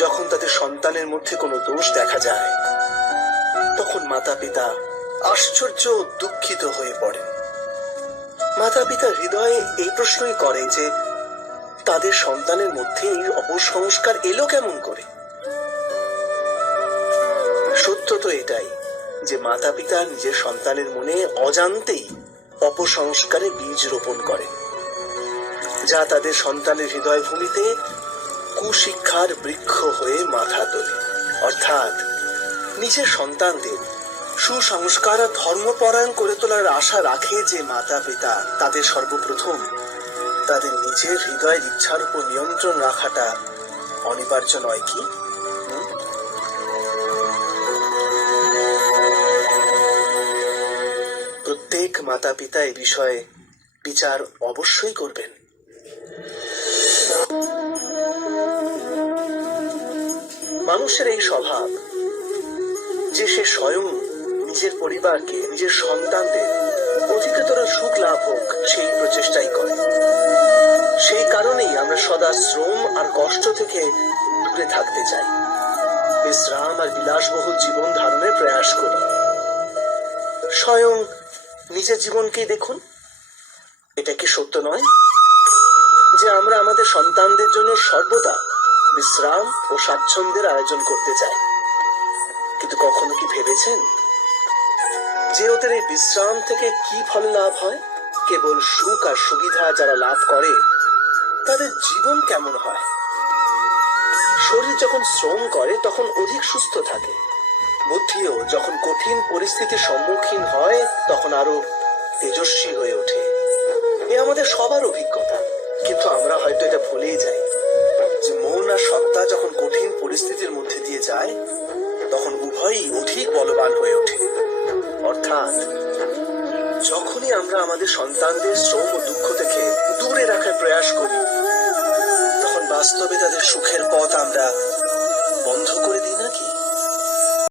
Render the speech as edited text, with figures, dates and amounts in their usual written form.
যখন তাদের সন্তানের মধ্যে কোনো দোষ দেখা যায়, তখন মাতা পিতা আশ্চর্য ও দুঃখিত হয়ে পড়েন। মাতা পিতা হৃদয়ে এই প্রশ্নই করে যে তাদের সন্তানের মধ্যে এই অপসংস্কার এলো কেমন করে। সত্য তো এটাই যে মাতা পিতা নিজের সন্তানের মনে অজান্তেই অপসংস্কারে বীজ রোপণ করে, যা তাদের সন্তানের হৃদয় ভূমিতে কুশিক্ষার বৃক্ষ হয়ে মাথা তোলে। অর্থাৎ নিজের সন্তানদের সুসংস্কার আর ধর্মপরায়ণ করে তোলার আশা রাখে যে মাতা পিতা, তাদের সর্বপ্রথম তাদের নিজের হৃদয়ের ইচ্ছার উপর নিয়ন্ত্রণ রাখাটা অনিবার্য নয় কি? প্রত্যেক মাতা পিতা এ বিষয়ে বিচার অবশ্যই করবেন। মানুষের এই স্বভাব যে সে স্বয়ং নিজের পরিবারকে, নিজের সন্তানদের অধিকতর সুখ লাভ হোক সেই প্রচেষ্টাই করে। সেই কারণেই আমরা সদা শ্রম আর কষ্ট থেকে দূরে থাকতে চাই, বিশ্রাম আর বিলাসবহুল জীবন ধারণের প্রয়াস করি। স্বয়ং নিজের জীবনকেই দেখুন। এটা কি সত্য নয় যে আমরা আমাদের সন্তানদের জন্য সর্বদা বিশ্রাম ও স্বাচ্ছন্দ্যের আয়োজন করতে চাই? কিন্তু কখনো কি ভেবেছেন যে ওদের এই বিশ্রাম থেকে কি ফল লাভ হয়? কেবল সুখ আর সুবিধা যারা লাভ করে তাদের জীবন কেমন হয়? শরীর যখন শ্রম করে তখন অধিক সুস্থ থাকে, বুদ্ধিও যখন কঠিন পরিস্থিতির সম্মুখীন হয় তখন আরো তেজস্বী হয়ে ওঠে। এ আমাদের সবার অভিজ্ঞতা, কিন্তু আমরা হয়তো এটা ভুলেই যাই যে মন আর সত্তা যখন কঠিন পরিস্থিতির মধ্যে দিয়ে যায় তখন উভয়ই অধিক বলবান হয়ে ওঠে। অর্থাৎ যখনই আমরা আমাদের সন্তানদের শ্রম ও দুঃখ থেকে দূরে রাখার প্রয়াস করি, তখন বাস্তবে তাদের সুখের পথ আমরা